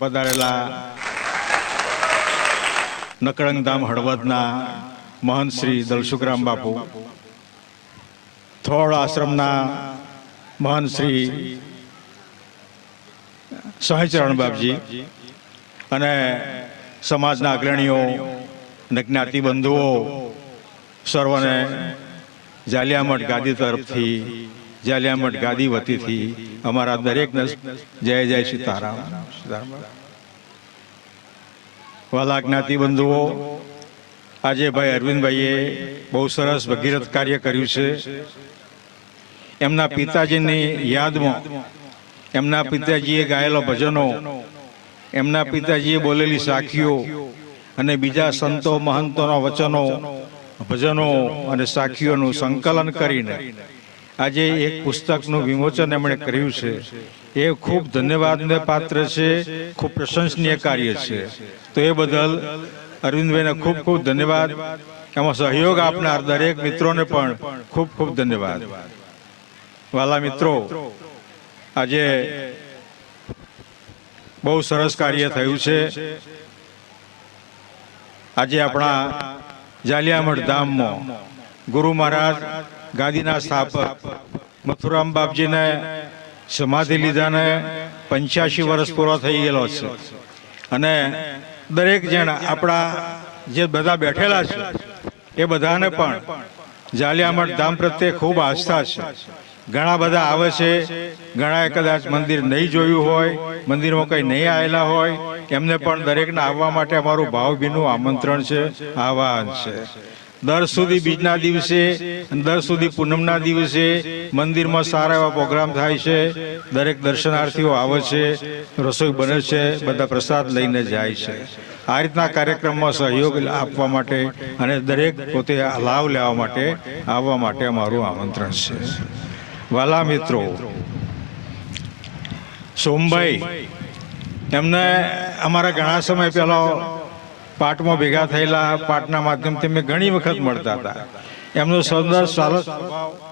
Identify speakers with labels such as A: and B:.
A: પધારેલા નકળંગધામ હળવદના મહંત શ્રી દલસુખરામ બાપુ, થોળ આશ્રમના મહંત શ્રી સહચરણ બાપજી અને સમાજના અગ્રણીઓ અને જ્ઞાતિ બંધુઓ સર્વને જાલિયામઠ ગાદી તરફથી જાલિયામઠ ગાદી વતીથી અમારા દરેક જય જય સીતારામ સીતારામ. વાલા જ્ઞાતિ બંધુઓ, આજે ભાઈ અરવિંદભાઈએ બહુ સરસ ભગીરથ કાર્ય કર્યું છે. એમના પિતાજીની યાદમાં એમના પિતાજીએ ગાયેલો ભજનો, એમના પિતાજીએ બોલેલી સાખીઓ અને બીજા સંતો મહંતોના વચનો, ભજનો અને સાખીઓનું સંકલન કરીને આજે એક પુસ્તકનું વિમોચન એમણે કર્યું છે. એ ખૂબ ધન્યવાદને પાત્ર છે. ખૂબ પ્રશંસનીય કાર્ય છે. તો એ બદલ અરવિંદભાઈને ખૂબ ખૂબ ધન્યવાદ. એમાં સહયોગ આપનાર દરેક મિત્રોને પણ ખૂબ ખૂબ ધન્યવાદ. વાલા મિત્રો આજે બહુ સરસ કાર્ય થયું છે. આજે આપણા જાલિયામઠ ધામમાં ગુરુ મહારાજ, ગાદીના સ્થાપક, મથુરામ બાપજીને સમાધિ લીધાને પંચ્યાસી વર્ષ પૂરો થઈ ગયેલો છે. અને દરેક જણ આપણા જે બધા બેઠેલા છે, એ બધાને પણ જાલિયામઠ ધામ પ્રત્યે ખૂબ આસ્થા છે. ઘણા બધા આવે છે, ઘણાએ કદાચ મંદિર નહીં જોયું હોય, મંદિરમાં કંઈ નહીં આવેલા હોય, એમને પણ દરેકને આવવા માટે અમારું ભાવભીનું આમંત્રણ છે, આહવાન છે. દર સુધી બીજના દિવસે, દર સુધી પૂનમના દિવસે મંદિરમાં સારા એવા પ્રોગ્રામ થાય છે. દરેક દર્શનાર્થીઓ આવે છે, રસોઈ બને છે, બધા પ્રસાદ લઈને જાય છે. આ રીતના કાર્યક્રમમાં સહયોગ આપવા માટે અને દરેક પોતે લાભ લેવા માટે આવવા માટે અમારું આમંત્રણ છે. વાલા મિત્રો, સોમભાઈ, એમને અમારા ઘણા સમય પહેલા પાઠમાં ભેગા થયેલા પાઠના માધ્યમથી મેં ઘણી વખત મળતા હતા. એમનો સરદાર સ્વભાવ